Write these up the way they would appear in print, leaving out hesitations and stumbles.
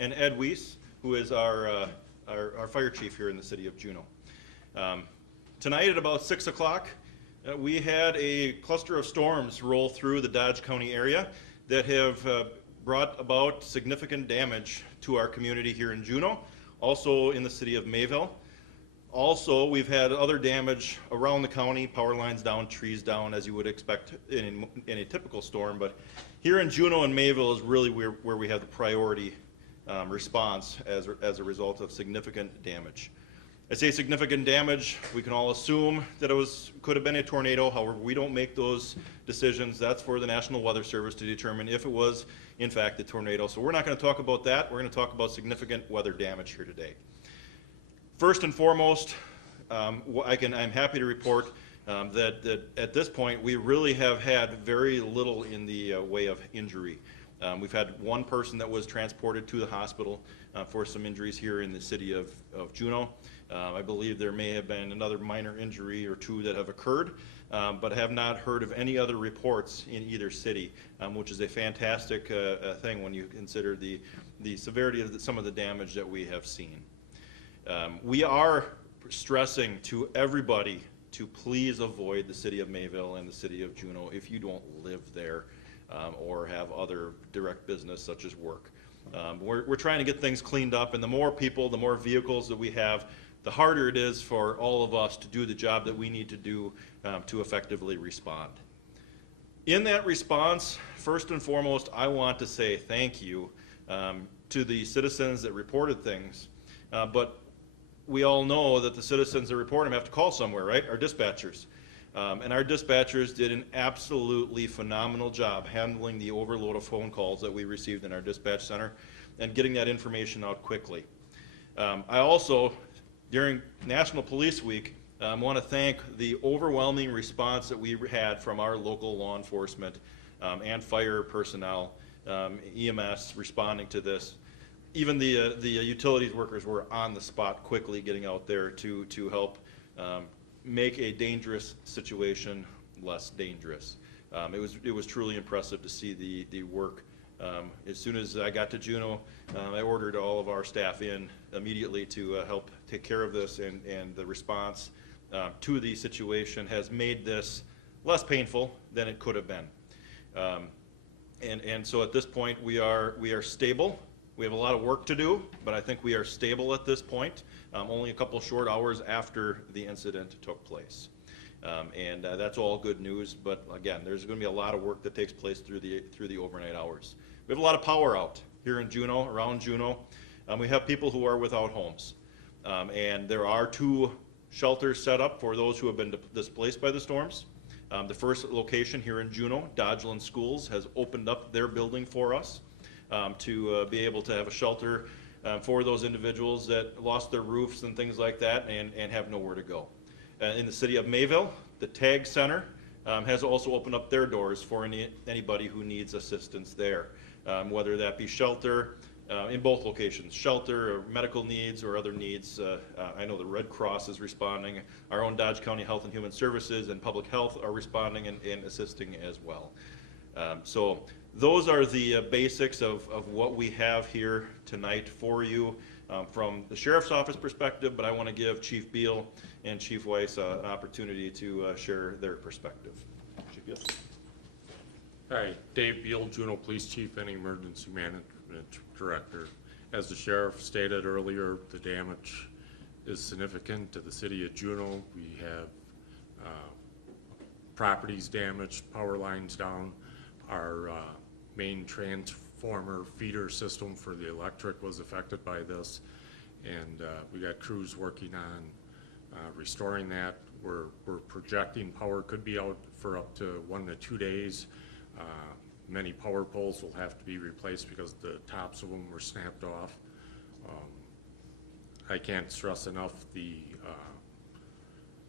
and Ed Weiss, who is our fire chief here in the city of Juneau. Tonight at about 6 o'clock, we had a cluster of storms roll through the Dodge County area that have brought about significant damage to our community here in Juneau, also in the city of Mayville. Also, we've had other damage around the county, power lines down, trees down, as you would expect in a typical storm. But here in Juneau and Mayville is really where we have the priority response as a result of significant damage. I say significant damage, we can all assume that could have been a tornado. However, we don't make those decisions. That's for the National Weather Service to determine if it was, in fact, a tornado. So we're not going to talk about that. We're going to talk about significant weather damage here today. First and foremost, I'm happy to report that at this point, we really have had very little in the way of injury. We've had one person that was transported to the hospital for some injuries here in the city of Juneau. I believe there may have been another minor injury or two that have occurred, but have not heard of any other reports in either city, which is a fantastic thing when you consider the severity of some of the damage that we have seen. We are stressing to everybody to please avoid the city of Mayville and the city of Juneau if you don't live there or have other direct business such as work. We're trying to get things cleaned up, and the more people, the more vehicles that we have, the harder it is for all of us to do the job that we need to do to effectively respond. In that response, first and foremost, I want to say thank you to the citizens that reported things, but we all know that the citizens that report them have to call somewhere, right? Our dispatchers. And our dispatchers did an absolutely phenomenal job handling the overload of phone calls that we received in our dispatch center and getting that information out quickly. I also, during National Police Week, want to thank the overwhelming response that we had from our local law enforcement and fire personnel, EMS responding to this. Even the utilities workers were on the spot quickly getting out there to help make a dangerous situation less dangerous. It was truly impressive to see the work. As soon as I got to Juneau, I ordered all of our staff in immediately to help take care of this, and the response to the situation has made this less painful than it could have been. And so at this point we are stable. We have a lot of work to do, but I think we are stable at this point, only a couple short hours after the incident took place. And that's all good news, but again, there's going to be a lot of work that takes place through the overnight hours. We have a lot of power out here in Juneau, around Juneau. We have people who are without homes. And there are 2 shelters set up for those who have been displaced by the storms. The first location here in Juneau, Dodgeland Schools, has opened up their building for us. To be able to have a shelter for those individuals that lost their roofs and things like that and have nowhere to go. In the city of Mayville, the TAG Center has also opened up their doors for anybody who needs assistance there, whether that be shelter, in both locations, shelter or medical needs or other needs. I know the Red Cross is responding. Our own Dodge County Health and Human Services and Public Health are responding and assisting as well. So those are the basics of what we have here tonight for you from the Sheriff's Office perspective, but I want to give Chief Beal and Chief Weiss an opportunity to share their perspective. Chief Beal. Hi, Dave Beal, Juneau Police Chief and Emergency Management Director. As the Sheriff stated earlier, the damage is significant to the city of Juneau. We have properties damaged, power lines down. Our main transformer feeder system for the electric was affected by this, and we got crews working on restoring that. We're projecting power could be out for up to 1 to 2 days. Many power poles will have to be replaced because the tops of them were snapped off. I can't stress enough the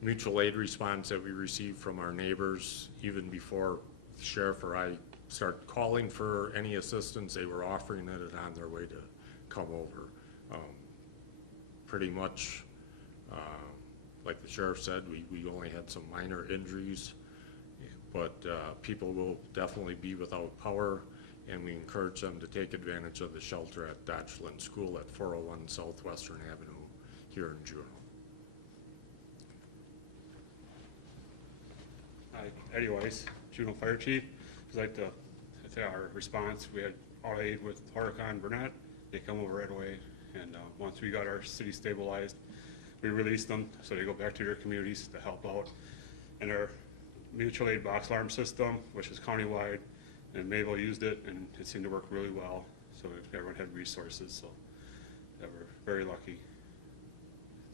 mutual aid response that we received from our neighbors. Even before the sheriff or I start calling for any assistance, they were offering it on their way to come over. Pretty much, like the sheriff said, we only had some minor injuries, but people will definitely be without power and we encourage them to take advantage of the shelter at Dodgeland School at 401 Southwestern Avenue here in Juneau. Hi, Eddie Weiss, Juneau Fire Chief. I'd like to say our response, we had all aid with Huracan Burnett. They come over right away, and once we got our city stabilized, we released them so they go back to their communities to help out. And our mutual aid box alarm system, which is countywide, and Mayville used it, and it seemed to work really well. So everyone had resources, so they were very lucky.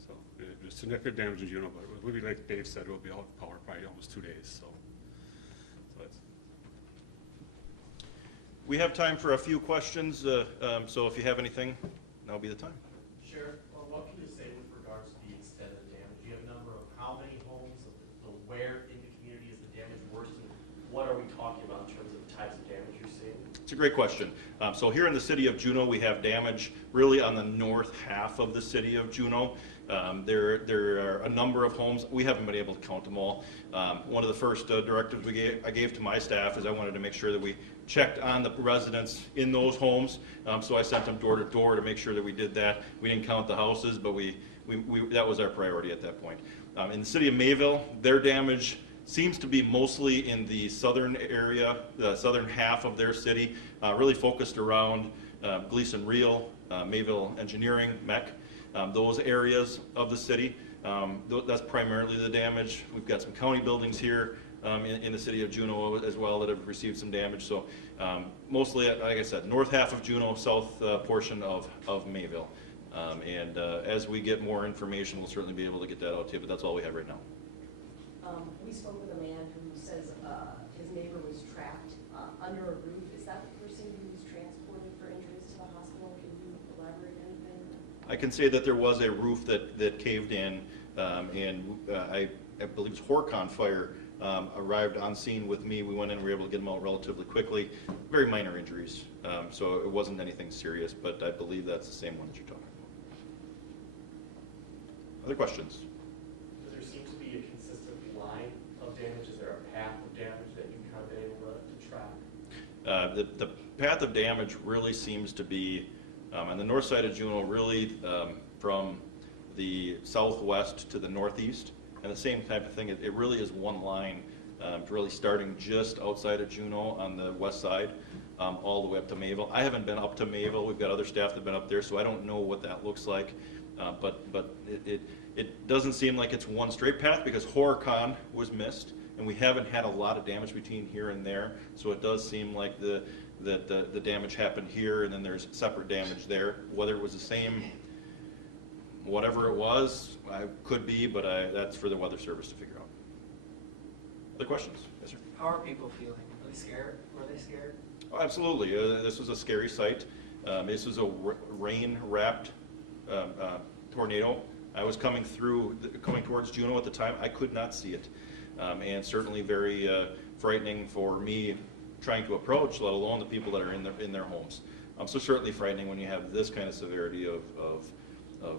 So it was significant damage in Juneau, but we'll be, like Dave said, we'll be out of power probably almost 2 days. So that's. We have time for a few questions, so if you have anything, now'll be the time. Sheriff, what can you say with regards to the extent of the damage? Do you have a number of how many homes, the where in the community is the damage worse, and what are we talking about in terms of the types of damage you're seeing? It's a great question. So here in the city of Juneau, we have damage really on the north half of the city of Juneau. There are a number of homes. We haven't been able to count them all. One of the first directives I gave to my staff is I wanted to make sure that we checked on the residents in those homes. So I sent them door to door to make sure that we did that. We didn't count the houses, but that was our priority at that point. In the city of Mayville, their damage seems to be mostly in the southern area, the southern half of their city, really focused around Gleason Reel, Mayville Engineering, MEC, those areas of the city. That's primarily the damage. We've got some county buildings here in the city of Juneau as well that have received some damage. So mostly, like I said, north half of Juneau, south portion of Mayville. As we get more information, we'll certainly be able to get that out to you, but that's all we have right now. We spoke with a man who says his neighbor was trapped under a roof. Is that the person who was transported for injuries to the hospital? Can you elaborate anything? I can say that there was a roof that caved in, and I believe it's Huracan Fire arrived on scene with me. We went in and were able to get them out relatively quickly. Very minor injuries, so it wasn't anything serious, but I believe that's the same one that you're talking about. Other questions? Does there seem to be a consistent line of damage? Is there a path of damage that you've kind of been able to track? The path of damage really seems to be on the north side of Juneau, really from the southwest to the northeast, and the same type of thing. It really is one line, really starting just outside of Juneau on the west side, all the way up to Mayville. I haven't been up to Mayville. We've got other staff that have been up there, so I don't know what that looks like. But it doesn't seem like it's one straight path because Huracan was missed, and we haven't had a lot of damage between here and there. So it does seem like the damage happened here, and then there's separate damage there. Whether it was the same, whatever it was, could be, but that's for the Weather Service to figure out. Other questions? Yes, sir. How are people feeling? Are they scared? Were they scared? Oh, absolutely. This was a scary sight. This was a rain-wrapped tornado. I was coming towards Juneau at the time. I could not see it, and certainly very frightening for me trying to approach, let alone the people that are in their homes. So certainly frightening when you have this kind of severity of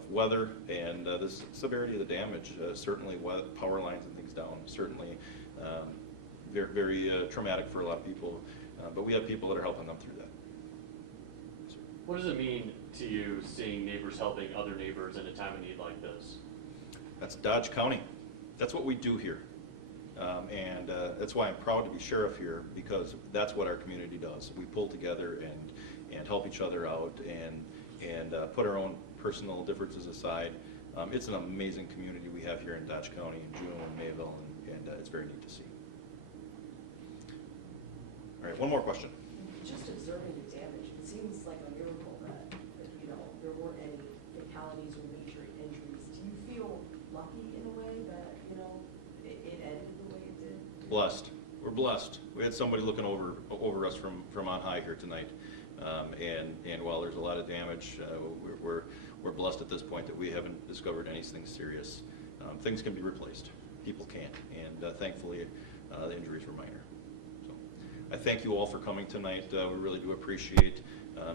weather and this severity of the damage. Certainly power lines and things down. Certainly very, very traumatic for a lot of people, but we have people that are helping them through that. What does it mean to you seeing neighbors helping other neighbors in a time of need like this? That's Dodge County. That's what we do here. And that's why I'm proud to be sheriff here, because that's what our community does. We pull together and help each other out and put our own personal differences aside. It's an amazing community we have here in Dodge County, in Juneau and Mayville, and it's very neat to see. All right, one more question. Just observing the damage, it seems like a miracle that there weren't any fatalities or major injuries. Do you feel lucky in a way that it ended the way it did? Blessed. We're blessed. We had somebody looking over us from on high here tonight, and while there's a lot of damage, we're blessed at this point that we haven't discovered anything serious. Things can be replaced. People can't, and thankfully the injuries were minor. I thank you all for coming tonight. We really do appreciate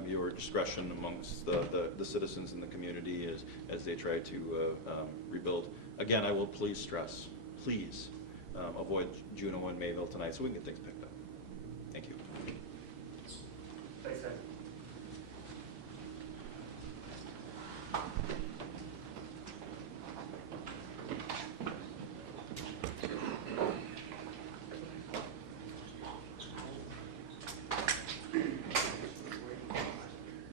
your discretion amongst the citizens in the community as they try to rebuild. Again, I will please stress, please avoid Juneau and Mayville tonight so we can get things picked up. Thank you. Thanks, guys.